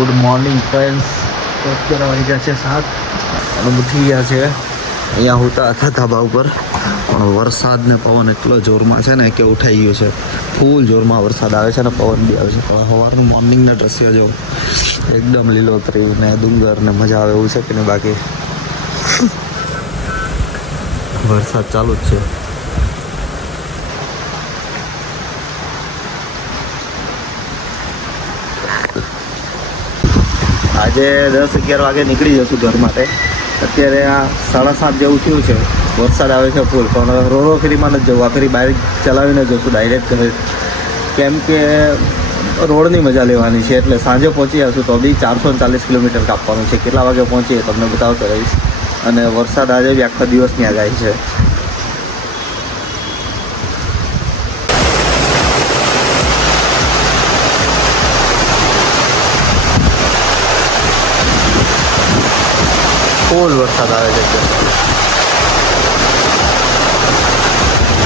Good morning friends. અત્યારે વાગી ગયા છે 7 અને ઉઠી ગયા છે. અહીંયા હોતા હતા ધાબા ઉપર, પણ વરસાદ ને પવન એટલો જોરમાં છે ને કે ઉઠાઈ ગયો છે. ફૂલ જોરમાં વરસાદ આવે છે ને પવન બી આવે છે. પણ સવારનું મોર્નિંગના દ્રશ્ય જો એકદમ લીલોતરી ને ડુંગર ને મજા આવે એવું છે કે નહીં. બાકી વરસાદ ચાલુ જ છે. આજે 10-11 વાગે નીકળી જશું ઘર માટે. અત્યારે આ 7:30 જેવું થયું છે. વરસાદ આવે છે ફૂલ, પણ રોરો ફેરીમાં નથી જવું. આ ફેરી બાઇક ચલાવીને જશું ડાયરેક્ટ ઘરે, કેમ કે રોડની મજા લેવાની છે. એટલે સાંજે પહોંચી જશું તો બી 440 કિલોમીટર કાપવાનું છે. કેટલા વાગે પહોંચીએ તમને બતાવતો રહીશ. અને વરસાદ આજે બી આખા દિવસની આગાહી છે. ફૂલ વરસાદ આવે છે.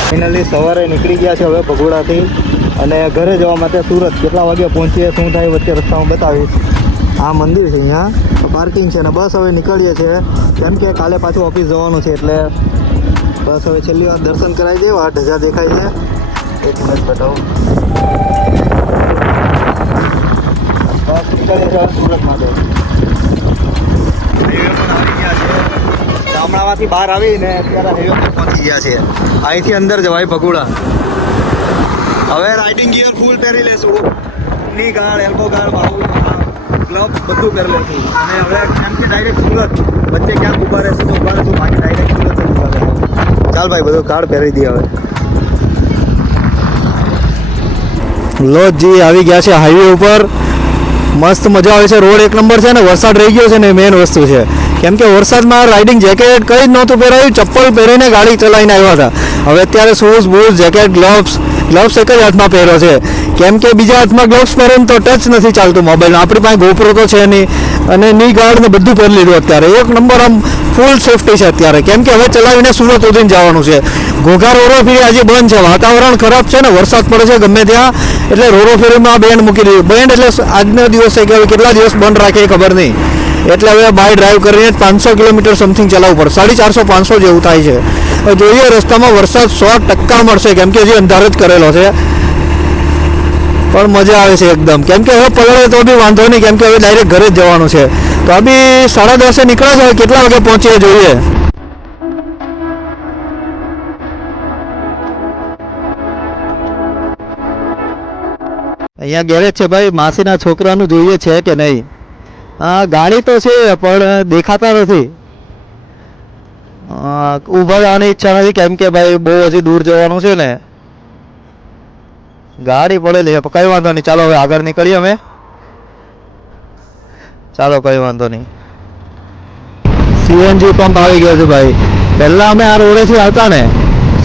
ફાઇનલી સવારે નીકળી ગયા છે હવે ભગોડાથી, અને ઘરે જવા માટે સુરત. કેટલા વાગે પહોંચીએ શું થાય વચ્ચે રસ્તામાં બતાવીશ. આ મંદિર છે, અહીંયા પાર્કિંગ છે, અને બસ હવે નીકળીએ છીએ કેમ કે કાલે પાછું ઓફિસ જવાનું છે. એટલે બસ હવે છેલ્લી વાર દર્શન કરાવી દે. આ ધજા દેખાય છે, એક મિનિટ બતાવો. બસ નીકળીએ છીએ સુરત માટે. ગામડામાંથી બહાર આવીને અત્યારે હાઈવે પર પહોંચી ગયા છે. અહીંથી અંદર જવાય ભગોડા. હવે રાઇડિંગ ગિયર ફૂલ પહેરી લેશું. ની ગાર્ડ, એલ્બો ગાર્ડ, બાહુ ગ્લવ્સ બધું પહેરી લેશું. અને હવે કેમ કે ડાયરેક્ટ સુરત. વચ્ચે ક્યાંક ઊભા રહેશે તો ઊભા રહેશું, બાકી ડાયરેક્ટ સુરત જ ઊભા રહેશું. ચાલ ભાઈ, બધું કાર્ડ પહેરી દઈએ હવે. લોજી આવી ગયા છે હાઈવે ઉપર. મસ્ત મજા આવે છે. રોડ એક નંબર છે ને વરસાદ રહી ગયો છે ને મેઇન વસ્તુ છે. કેમ કે વરસાદમાં રાઇડિંગ જેકેટ કંઈ જ નહોતું પહેરાયું, ચપ્પલ પહેરીને ગાડી ચલાવીને આવ્યા હતા. હવે અત્યારે શૂઝ બૂઝ જેકેટ ગ્લવ્સ એક જ હાથમાં પહેર્યો છે. કેમ કે બીજા હાથમાં ગ્લવ્સ પહેરે તો ટચ નથી ચાલતું મોબાઈલનો. આપણી પાસે ગોપ્રો તો છે નહીં, અને ની ગાર્ડ ને બધું પહેરી લીધું. અત્યારે એક નંબર આમ ફૂલ સેફટી છે અત્યારે. કેમ કે હવે ચલાવીને સુરત સુધીને જવાનું છે. ઘોઘા રોરો ફેરી આજે બંધ છે. વાતાવરણ ખરાબ છે ને, વરસાદ પડે છે ગમે ત્યાં, એટલે રોરો ફેરીમાં બેન્ડ મૂકી દીધું. બેન્ડ એટલે આજનો દિવસ છે કે હવે કેટલા દિવસ બંધ રાખે એ ખબર નહીં. એટલે હવે બાય ડ્રાઈવ કરીને 500 કિલોમીટર સમથિંગ ચલાવવું પડે. 450-500 જેવું થાય છે. જોઈએ રસ્તામાં વરસાદ 100% મળશે, કેમ કે હજી અંધાર જ કરેલો છે. પણ મજા આવે છે એકદમ. કેમ કે હવે પલળે તો બી વાંધો નહીં, કેમ કે હવે ડાયરેક્ટ ઘરે જ જવાનું છે. તો આ બી 10:30 નીકળે છે. કેટલા વાગે પહોંચીએ જોઈએ. અહીંયા ગેરેજ છે ભાઈ. માસીના છોકરાનું જોઈએ છે કે નહીં. હા, ગાડી તો છે પણ દેખાતા નથી. ઊભા જવાની ઈચ્છા નથી, કેમ કે ભાઈ બહુ હજી દૂર જવાનું છે ને. ગાડી પડેલી છે, કઈ વાંધો નહીં. ચાલો હવે આગળ નીકળીએ અમે. ચાલો, કઈ વાંધો નહીં. સીએનજી પંપ આવી ગયો છે ભાઈ. પહેલા અમે આ રોડેથી આવતા ને,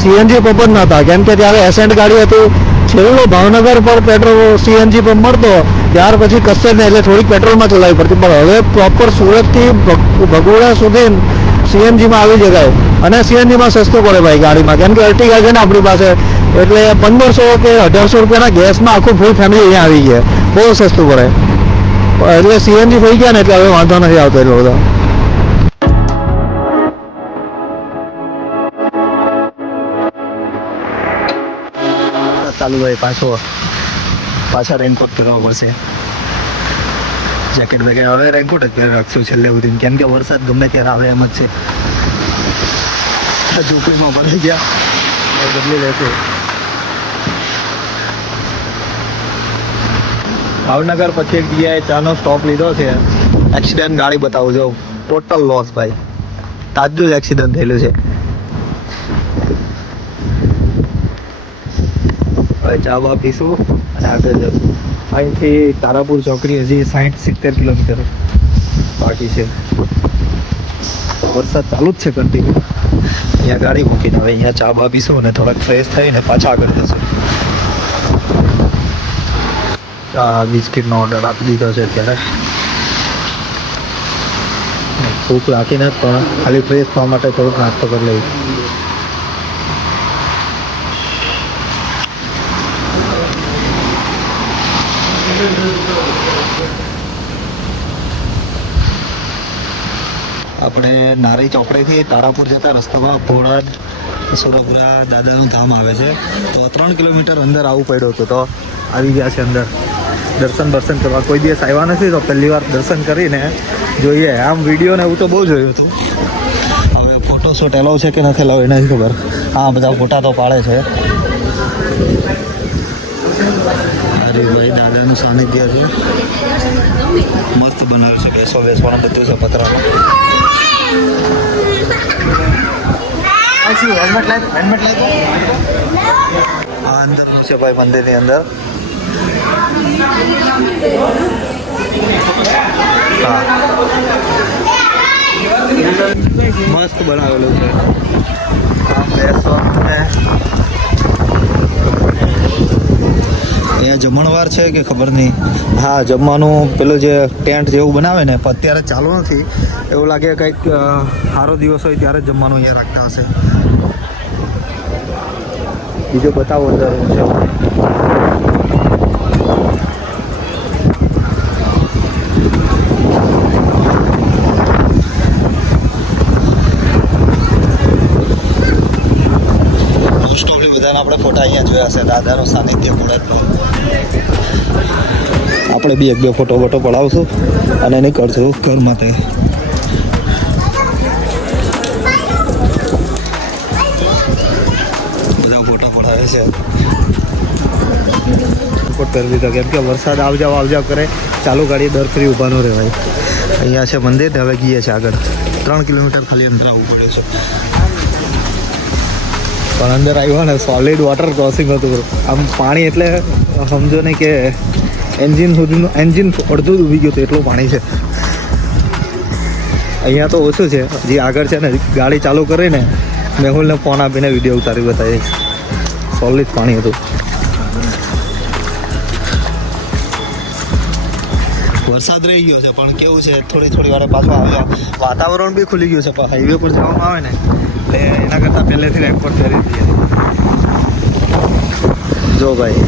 સીએનજી પંપ જ નહોતા. કેમ કે ત્યારે એસેન્ટ ગાડી હતી. છેલ્લો ભાવનગર પર પેટ્રોલ સીએનજી પંપ મળતો, ત્યાર પછી કશે ને, એટલે થોડીક પેટ્રોલમાં ચલાવવી પડતી. પણ હવે પ્રોપર સુરતથી ભગોડા સુધી સીએનજીમાં આવી જગાય. અને સીએનજીમાં સસ્તું પડે ભાઈ ગાડીમાં. કેમ કે અર્ટિગા છે ને આપણી પાસે, એટલે 1500 કે 1800 રૂપિયાના ગેસમાં આખું ફૂલ ફેમિલી અહીંયા આવી ગયા. બહુ સસ્તું પડે. એટલે સીએનજી થઈ ગયા ને, એટલે હવે વાંધો નથી આવતો એટલો બધો. ચાલુ ભાઈ, પાછા રેનકોટ પહેરવા પડશે. જેકેટ વગેરે હવે રેનકોટ જ પહેરી રાખશું છેલ્લે સુધી, કેમ કે વરસાદ ગમે ત્યારે આવે એમ જ છે. ઝૂંપડીમાં ભરાઈ ગયા, બદલી લેશું. ભાવનગર પછી એક જગ્યાએ ચાનો સ્ટોપ લીધો છે. એક્સિડન્ટ ગાડી બતાવું જો, ટોટલ લોસ ભાઈ. તાજું જ એક્સિડન્ટ થયેલું છે. ચા બા પીશું અને આગળ જશું. અહીંથી તારાપુર ચોકડી હજી 60-70 કિલોમીટર બાકી છે. વરસાદ ચાલુ જ છે કન્ટિન્યુ. અહીંયા ગાડી મૂકીને હવે અહીંયા ચા બા પીશું અને થોડાક ફ્રેશ થઈને પાછા આગળ જશું. ચા બિસ્કિટનો ઓર્ડર આપી દીધો છે અત્યારે. ભૂખ રાખીને પણ ખાલી ફ્રેશ થવા માટે થોડોક નાસ્તો કરી લઈએ. આપણે નારી ચોકડીથી તારાપુર જતા રસ્તામાં ભોળા સુરપુરા દાદાનું ધામ આવે છે. તો 3 કિલોમીટર અંદર આવવું પડ્યું હતું, તો આવી ગયા છે અંદર દર્શન કરવા. કોઈ દિવસ આવ્યા નથી તો પહેલી વાર દર્શન કરીને જોઈએ. આમ વિડીયો ને એવું તો બહુ જોયું હતું. હવે ફોટો શૂટ એલાવ છે કે નથી એલાવ એ નથી ખબર. હા, બધા ફોટા તો પાડે છે. હરિભાઈ દાદાનું સાનિધ્ય છે, મસ્ત બનાવ્યું છે. બેસવાનું બધું છે પતરામાં. આ અંદરનું છે ભાઈ, મંદિરની અંદર. હા, મસ્ત બનાવેલું છે. આમ બેસવાનું ને અહીંયા જમણવાર છે કે ખબર નહીં. હા, જમવાનું પેલું જે ટેન્ટ જેવું બનાવે ને પણ અત્યારે ચાલુ નથી. એવું લાગે કંઈક સારો દિવસ હોય ત્યારે જ જમવાનું અહીંયા રાખતા હશે. બીજું બતાવો અંદર છે. આપણે ફોટા અહીંયા જોયા છે. દાદાનું સાનિધ્ય મળે. આપણે બી 1-2 ફોટો પડાવશું અને નીકળશું ઘર માટે. બધા ફોટા પડાવે છે. રિપોર્ટ કરી દીધો કેમ કે વરસાદ આવજાવ કરે. ચાલુ ગાડી દર ફ્રી ઊભા ન રહેવાય. અહીંયા છે મંદિર. હવે ગઈએ છે આગળ. 3 કિલોમીટર ખાલી અંદર આવવું પડ્યું છે. પણ અંદર આવ્યો ને સોલિડ વોટર ક્રોસિંગ હતું. આમ પાણી એટલે સમજો ને કે એન્જિન સુધીનું એન્જિન અડધું ડૂબી ગયું હતું એટલું પાણી છે. અહીંયા તો ઓછું છે. હજી આગળ છે ને ગાડી ચાલુ કરીને મેહુલને ફોન આપીને વિડીયો ઉતારી બતાવીશ. સોલિડ પાણી હતું. વરસાદ રહી ગયો છે પણ કેવું છે થોડી વારે પાછો આવ્યો. વાતાવરણ બી ખુલી ગયું છે પણ હાઈવે પર જવામાં આવે ને એટલે એના કરતાં પહેલેથી રેકોર્ડ કરી દઈએ. જો ભાઈ,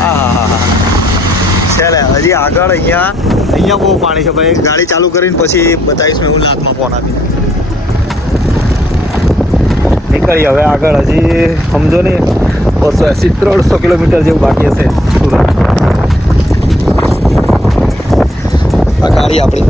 હા છે ને હજી આગળ અહીંયા બહુ પાણી છે ભાઈ. ગાડી ચાલુ કરીને પછી બતાવીશ મેં. હું હાથમાં ફોન આપીને નીકળી. હવે આગળ હજી સમજો ને 280-300 કિલોમીટર જેવું બાકી હશે સુરત. આ ગાડી આપણી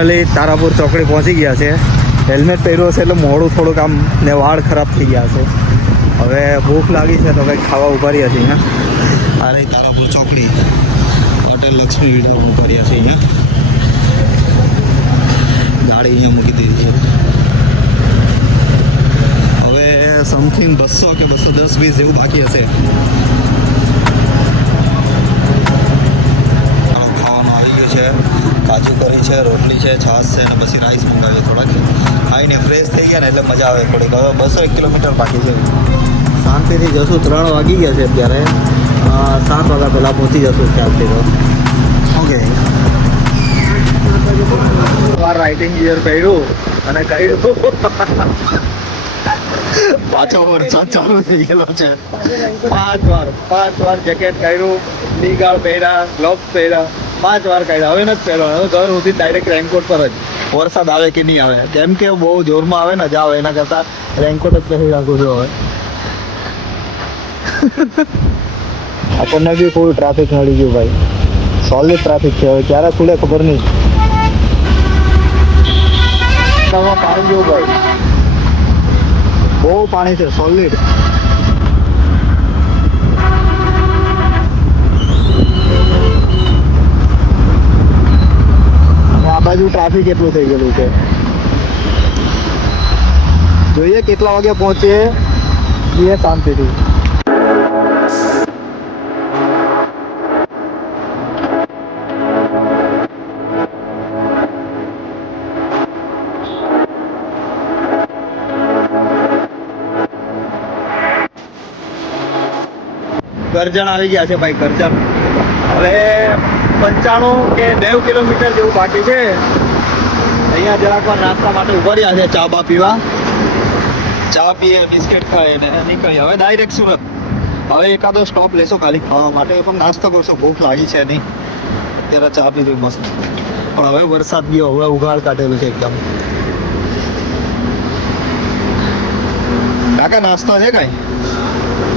એટલે તારાપુર ચોકડી પહોંચી ગયા છે. હેલ્મેટ પહેર્યું હશે એટલે મોડું થોડુંક આમ ને વાળ ખરાબ થઈ ગયા છે. હવે ભૂખ લાગી છે તો કંઈક ખાવા ઉભા રહ્યા છે અહીંયા. અરે તારાપુર ચોકડી હોટેલ લક્ષ્મી વિડા ઉભા રહ્યા છે અહીંયા. ગાડી અહીંયા મૂકી દીધી છે. હવે સમથિંગ 200 કે 210-20 જેવું બાકી હશે. ખાવાનું આવી ગયું છે. કાજુ કરી છે, રોટલી છે, છાશ છે અને પછી રાઈસ મંગાવીએ. થોડાક ખાઈને ફ્રેશ થઈ ગયા ને એટલે મજા આવે થોડીક. હવે 201 કિલોમીટર બાકી છે. શાંતિથી જશું. 3 વાગી ગયા છે અત્યારે. 7 વાગ્યા પહેલાં પહોંચી જશું ત્યારથી. તો ઓકે, રાઇટિંગ ગિયર પહેર્યું અને કહ્યું પાછો વરસાદ ચાલુ થઈ ગયેલો છે. 5 વાર જેકેટ કાઢ્યું, ની ગાળ પહેર્યા, ગ્લોવ્સ પહેર્યા, 5 વાર કાઢ્યા. હવે નથી પહેરવા. હવે ઘર સુધી ડાયરેક્ટ રેનકોટ પર જ. વરસાદ આવે કે નહીં આવે, કેમ કે બહુ જોરમાં આવે ને જાવ એના કરતાં રેનકોટ જ પહેરી રાખું છું હવે. આપણને બી ફૂલ ટ્રાફિક મળી ગયું ભાઈ. સોલિડ ટ્રાફિક છે. હવે ક્યારે ખુલે ખબર નહીં. પાણી જેવું ભાઈ, બહુ પાણી છે. સોલિડ. આ બાજુ ટ્રાફિક એટલું થઈ ગયેલું છે. જોઈએ કેટલા વાગે પહોંચીએ એ શાંતિથી. કરજણ આવી ગયા છે ભાઈ, કરજણ. હવે 95 કે 90 કિલોમીટર જેવું બાકી છે. અહીંયા જરાક વાર નાસ્તા માટે ઉભા રહ્યા છે, ચા બા પીવા. ચા પીએ, બિસ્કિટ ખાય ને નીકળીએ હવે ડાયરેક્ટ સુરત. હવે એકાદો સ્ટોપ લેશો ખાલી ખાવા માટે, પણ નાસ્તો કરશો, ભૂખ લાગી છે નહીં. ત્યારે ચા પીધી મસ્ત. પણ હવે વરસાદ ગયો, હવે ઉઘાડ કાઢેલું છે એકદમ. કાકા નાસ્તો છે કઈ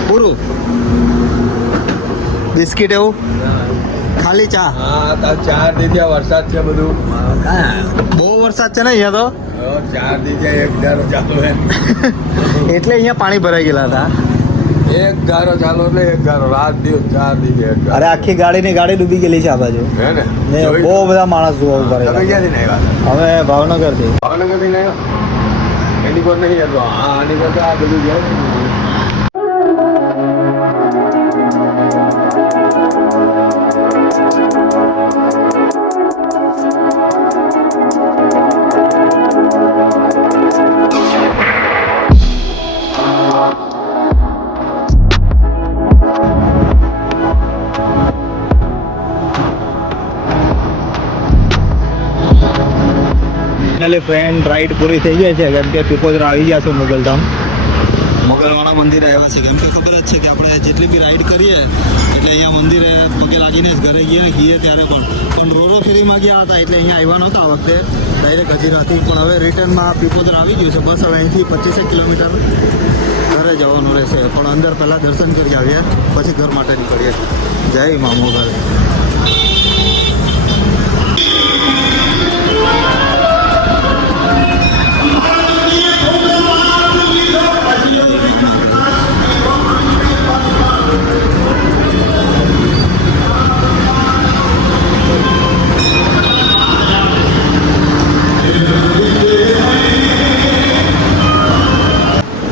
પૂરું? બિસ્કિટ એવું ખાલી ચા? હા, 4 દીધા વરસાદ છે બધું. બહુ વરસાદ છે ને અહીંયા તો. 4 દીધા એક ધારો ચાલુ હે. એટલે અહીંયા પાણી ભરાઈ ગયેલા હતા. એક ધારો ચાલુ એટલે એક ધારો રાત દિવસ 4 દીધે. અરે આખી ગાડીની ગાડી ડૂબી ગયેલી છે આ બાજુ. હે ને બહુ બધા માણસ જોવા ઉભા તમે રહ્યા. ક્યાંથી આવ્યા? હવે ભાવનગરથી. ભાવનગરથી આવ્યા? એની પર નહીં જતો. હા, આની પર તો આ બધું જાય. ફાઇનલી ફ્રેન્ડ રાઈડ પૂરી થઈ ગઈ છે, કેમ કે પીપોદરા આવી ગયા છે મોગલધામ. મોગલવાળા મંદિરે આવ્યા છે, કેમ કે ખબર જ છે કે આપણે જેટલી બી રાઈડ કરીએ એટલે અહીંયા મંદિરે પગે લાગીને જ ઘરે ગઈએ ત્યારે પણ રોરો ફેરીમાં ગયા હતા એટલે અહીંયા આવ્યા નહોતા આ વખતે, ડાયરેક્ટ હજીરાથી. પણ હવે રિટર્નમાં પીપોદરા આવી ગયું છે, બસ હવે અહીંથી 25 કિલોમીટર ઘરે જવાનું રહેશે. પણ અંદર પહેલાં દર્શન કરી આવીએ, પછી ઘર માટે નીકળીએ. જય મા મોગલ.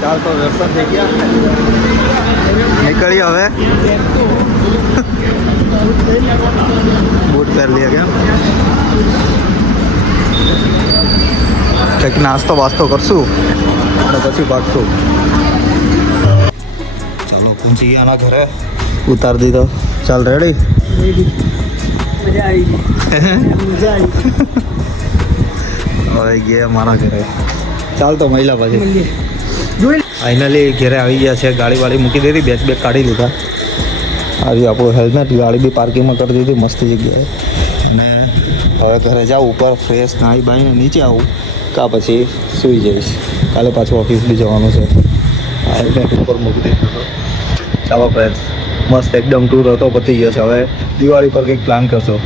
ચાલ તો દર્શન થઈ ગયા, નીકળીએ હવે. બૂટ પહેર લે કેમ, કંઈક નાસ્તો વાસ્તો કરશું અને પછી ભાગશું. ચાલો પહોંચી ગયા આના ઘરે, ઉતાર દીધો. ચાલ રેડી. હવે ગયા મારા ઘરે. ચાલ તો મહિલા પછી ફાઇનલી ઘરે આવી ગયા છે. ગાડી વાળી મૂકી દીધી, બેગ કાઢી લીધા. આવી આપણું હેલ્મેટ, ગાડી બી પાર્કિંગમાં કરી દીધી મસ્ત જગ્યાએ. અને હવે ઘરે જાઉં, ઉપર ફ્રેશ નાહી બાઈને નીચે આવું, કાં પછી સૂઈ જઈશ. કાલે પાછું ઓફિસ બી જવાનું છે. હેલ્મેટ ઉપર મૂકી દીધું. ચાલો ફ્રેન્ડ્સ, મસ્ત એકદમ ટૂર હતો, પતી ગયો છે. હવે દિવાળી પર કંઈક પ્લાન કરશો.